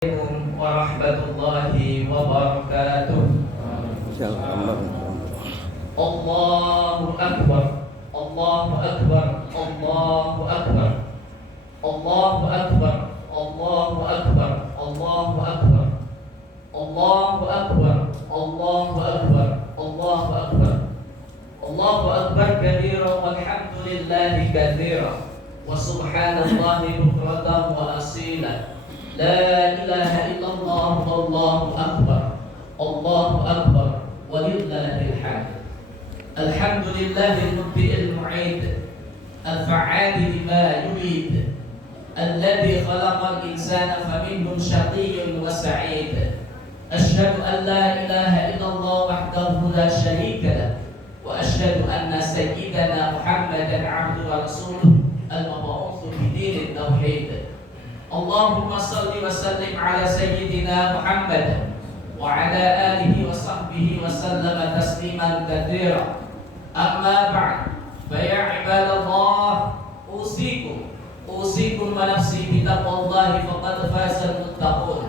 Assalamualaikum warahmatullahi wabarakatuh. Allahu Akbar, Allahu Akbar, Allahu Akbar, Allahu Akbar, Allahu Akbar, Allahu Akbar, Allahu Akbar, Allahu Akbar, Allahu Akbar, Allahu Akbar kabira walhamdulillahi katsira wa subhanallahi bukratan wa asila. La ilaha illallah wallahu akbar, Allahu akbar, walillahil hamd. Alhamdulillahil mubdi'il mu'id, al-fa'ali lima yurid, alladhi khalaqal insana faminhum shaqiyyun wa sa'id. Asyhadu an la ilaha illallah wahdahu la syarika lah, wa asyhadu anna sayyidana Muhammadan 'abduhu wa rasuluhu al-mab'utsu bidinit tauhid. Allahumma salli wa sallim ala sayyidina Muhammad wa ala alihi wa sahbihi wa sallama tasliman katsira. Amma ba'd, fa ya ibadallah, usikum wa nafsi bi taqwallahi faqad fazal muttaqun.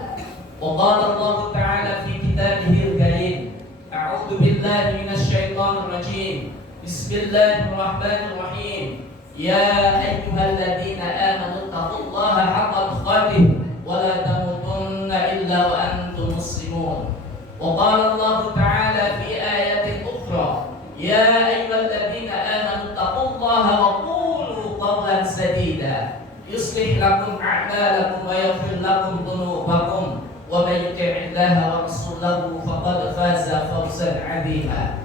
Wa qala Allah ta'ala fi kitabihil karim, a'udzu billahi minasy syaithanir rajim. Bismillahirrahmanirrahim. Ya ayyuhalladzina amanu taqullaha haqqa tuqatih wa la tamutunna illa wa antum muslimun. Wa qala Allah ta'ala fi ayatin ukhra, ya ayyuhalladzina amanu taqullaha wa qulu qawlan sadida yuslih lakum a'malakum wa yaghfir lakum dhunubakum wa may yuti'illaha wa rasulahu faqad faza fawzan 'azima.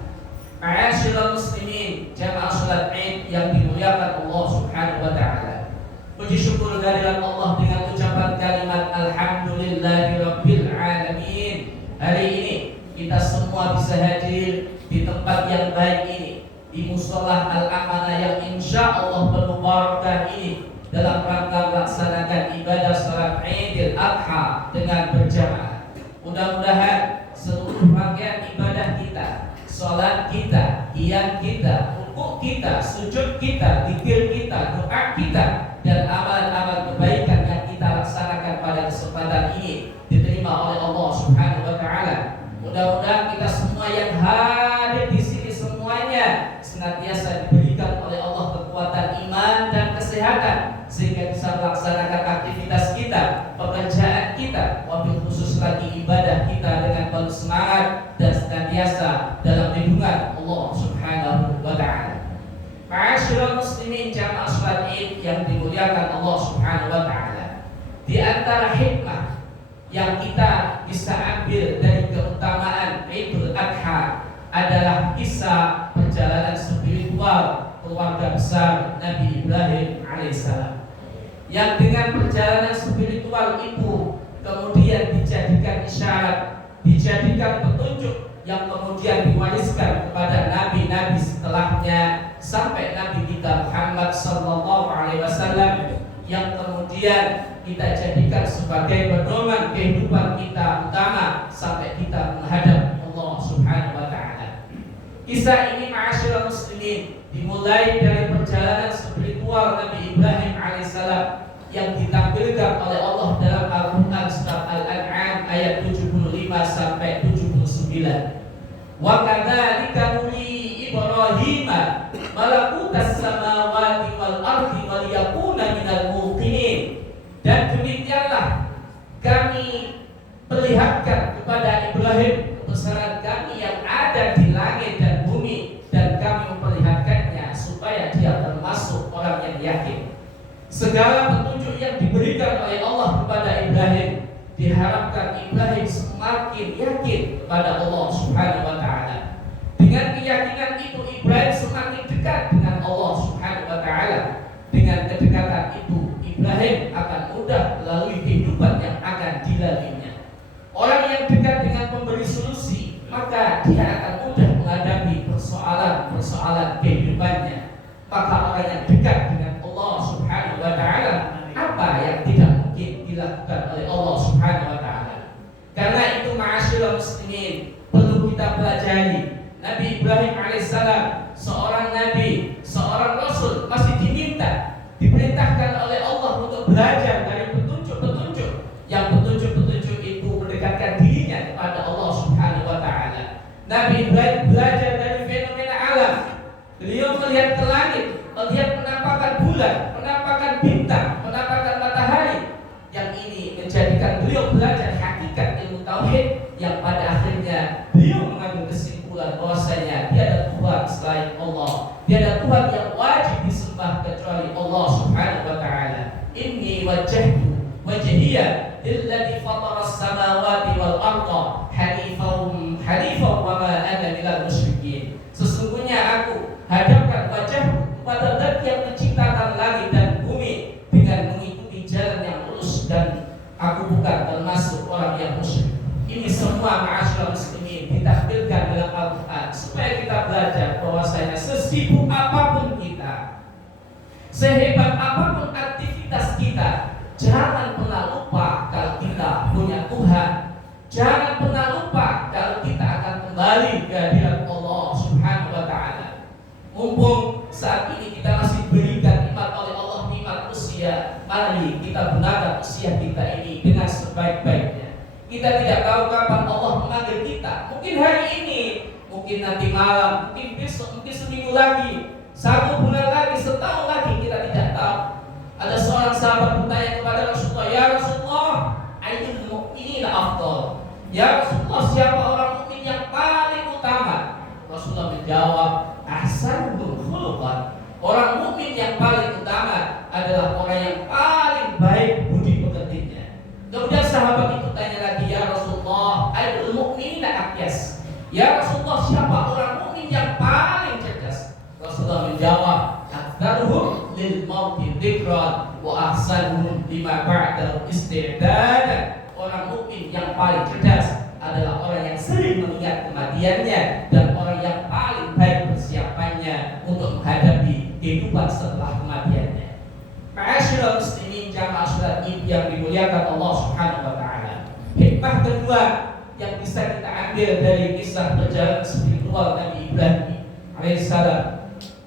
Ma'asyiral muslimin, jamaah salat Id yang dimuliakan Allah Subhanahu wa taala. Puji syukur kehadirat Allah dengan ucapan kalimat alhamdulillahirabbil alamin. Hari ini kita semua bisa hadir di tempat yang baik ini, di musholah Al-Amanah yang insyaallah penuh barakah ini, dalam rangka melaksanakan ibadah salat Idul Adha dengan berjamaah. Mudah-mudahan seluruh rangkaian ibadah kita, salat kita, qiyam kita, rukuk kita, sujud kita, zikir kita, doa kita, dan amal-amal kebaikan yang kita laksanakan pada kesempatan ini diterima oleh Allah Subhanahu wa taala. Mudah-mudahan kita semua yang hadir di sini semuanya senantiasa diberikan oleh Allah kekuatan iman dan kesehatan sehingga bisa melaksanakan aktivitas kita, pekerjaan kita, wabil khusus lagi ibadah kita dengan penuh semangat dan senantiasa dalam lindungan Allah Subhanahu wa taala. Ma'asyiral muslimin, jamaah salat Id yang dimuliakan Allah Subhanahu wa taala. Di antara hikmah yang kita bisa ambil dari keutamaan Idul Adha adalah kisah perjalanan spiritual keluarga besar Nabi Ibrahim alaihissalam, yang dengan perjalanan spiritual itu kemudian dijadikan isyarat, dijadikan petunjuk yang kemudian diwariskan kepada nabi-nabi setelahnya sampai Nabi kita Muhammad sallallahu alaihi wasallam, yang kemudian kita jadikan sebagai pedoman kehidupan kita utama sampai kita menghadap Allah Subhanahu wa taala. Kisah ini ma'asyiral muslimin dimulai dari perjalanan spiritual Nabi Ibrahim alaihissalam yang ditampilkan oleh Allah dalam Al-Quran surat Al-An'am ayat 75 sampai 79. Wa kadzalika nuri Ibrahim malakutas samawati wal ardi wa liyakuna minal muqinin. Dan demikianlah kami perlihatkan kepada Ibrahim kebesaran kami yang ada di langit dan bumi, dan kami memperlihatkannya supaya dia termasuk orang yang yakin. Segala petunjuk yang diberikan oleh Allah kepada Ibrahim diharapkan Ibrahim semakin yakin kepada Allah Subhanahu wa taala. Dengan keyakinan itu Ibrahim semakin dekat dengan Allah Subhanahu wa taala. Dengan kedekatan itu Ibrahim akan mudah melalui kehidupan yang akan dilaluinya. Orang yang dekat dengan pemberi solusi, maka dia akan mudah menghadapi persoalan-persoalan kehidupannya. Maka orang yang dekat dengan Allah Subhanahu wa taala, apa yang tidak mungkin dilakukan oleh Allah Subhanahu wa taala. Karena itu ma'asyiral muslimin, perlu kita pelajari Nabi Ibrahim alaihissalam, seorang nabi, seorang rasul, masih diperintahkan oleh Allah untuk belajar dari petunjuk-petunjuk Nabi Ibrahim belajar dari fenomena alam. Beliau melihat ke langit, melihat penampakan bulan, penampakan bintang, penampakan matahari. Yang ini menjadikan beliau belajar hakikat ilmu tauhid, yang pada akhirnya beliau mengambil kesimpulan bahwasanya tiada Tuhan selain Allah, tiada Tuhan yang wajib disembah kecuali Allah Subhanahu wa taala. Inni wajjahtu wajhiya lilladzi fatara as-samawati wal arda hanifan wa ma ana minal musyrikin. Sesungguhnya aku hadapkan wajahku kepada Zat yang menciptakan langit dan bumi dengan mengikuti jalan yang lurus, dan aku bukan termasuk orang yang musyrik. Ini semua ma'asyiral muslimin ditampilkan dalam Al-Quran supaya kita belajar bahwasanya sesibuk apapun kita, sehebat apapun aktivitas kita, jangan pernah lupa kalau kita punya Tuhan. Jangan pernah lupa kalau kita akan kembali ke hadirat Allah Subhanahu wa taala. Mumpung saat ini kita masih diberikan nikmat oleh Allah, nikmat usia, mari kita gunakan usia kita ini dengan sebaik-baiknya. Kita tidak tahu kapan Allah memanggil kita. Mungkin hari ini, mungkin nanti malam, mungkin besok, mungkin seminggu lagi, 1 bulan lagi, setahun lagi, kita tidak tahu. Ada seorang sahabat bertanya kepada Rasulullah, "Ya Rasulullah, ayyul mu'minina afdal?" Ya Rasulullah, siapa orang mukmin yang paling utama? Rasulullah menjawab, "Ahsanuhum khuluqan." Orang mukmin yang paling utama adalah orang yang paling baik budi pekertinya. Kemudian sahabat itu tanya lagi, "Ya Rasulullah, ayyul mu'minina aqyas?" Ya Rasulullah, siapa orang mukmin yang paling cerdas? Rasulullah menjawab, "Aktsaruhum lil mauti dzikran wa ahsanuhum lima ba'dahu isti'dadan." Orang mukmin yang paling cerdas adalah orang yang sering mengingat kematiannya dan orang yang paling baik persiapannya untuk menghadapi kehidupan setelah kematiannya. Ma'asyiral muslimin jamaah salat Id yang dimuliakan Allah Subhanahu wa taala. Hikmah kedua yang bisa kita ambil dari kisah perjalanan spiritual Nabi Ibrahim alaihissalam.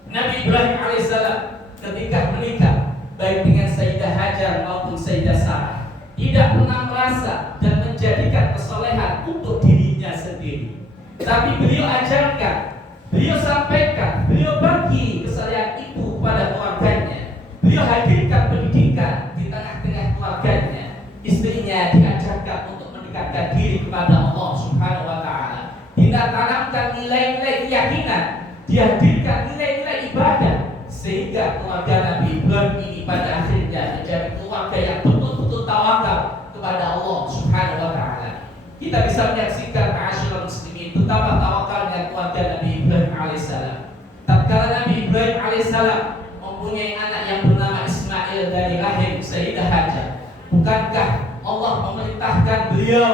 Nabi Ibrahim alaihissalam ketika menikah baik dengan Sayyidah Hajar maupun Sayyidah Sarah, tidak pernah merasa dan menjadikan kesolehan untuk dirinya sendiri, tapi beliau ajarkan, beliau sampaikan, beliau bagi kesolehan itu kepada keluarganya. Beliau hadirkan pendidikan di tengah-tengah keluarganya. Istrinya diajarkan untuk mendekatkan diri kepada Allah Subhanahu wa taala. Ditanamkan nilai-nilai keyakinan, dihadirkan nilai-nilai ibadah, sehingga keluarga Nabi Ibrahim ini pada akhirnya menjadi keluarga yang betul-betul tawakal kepada Allah Subhanahu wa taala. Kita bisa menyaksikan ma'asyiral muslimin betapa tawakalnya keluarga Nabi Ibrahim alaihissalam. Tatkala Nabi Ibrahim alaihissalam mempunyai anak yang bernama Ismail dari rahim Sayyidah Hajar, bukankah Allah memerintahkan beliau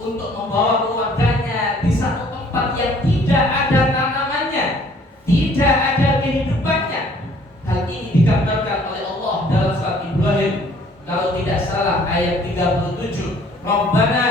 untuk membawa keluarganya di satu tempat yang tidak ada tanamannya, tidak ada kehidupannya? Hal ini digambarkan oleh Allah dalam surat Ibrahim, kalau tidak salah ayat 37. Rabbana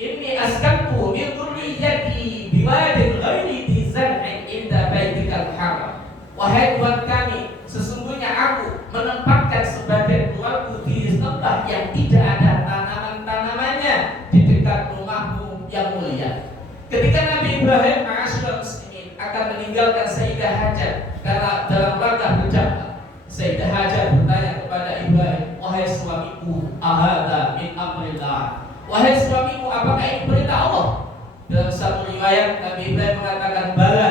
inni askantu min dzurriyyati biwadin ghairi dzi zar'in inda baitikal haram. Wahai Tuhan kami, sesungguhnya aku menempatkan sebagian keluarga di tempat yang tidak ada tanaman-tanamannya di dekat rumahmu yang mulia. Ketika Nabi Ibrahim ma'asyiral muslimin akan meninggalkan Sayyidah Hajar karena dalam rangka berjamaah, Sayyidah Hajar bertanya kepada Ibrahim, "Wahai suamiku, ahada min amrillah?" Wahai suamiku, apakah ini perintah Allah? Dalam satu riwayat Nabi Ibrahim mengatakan, "Bala,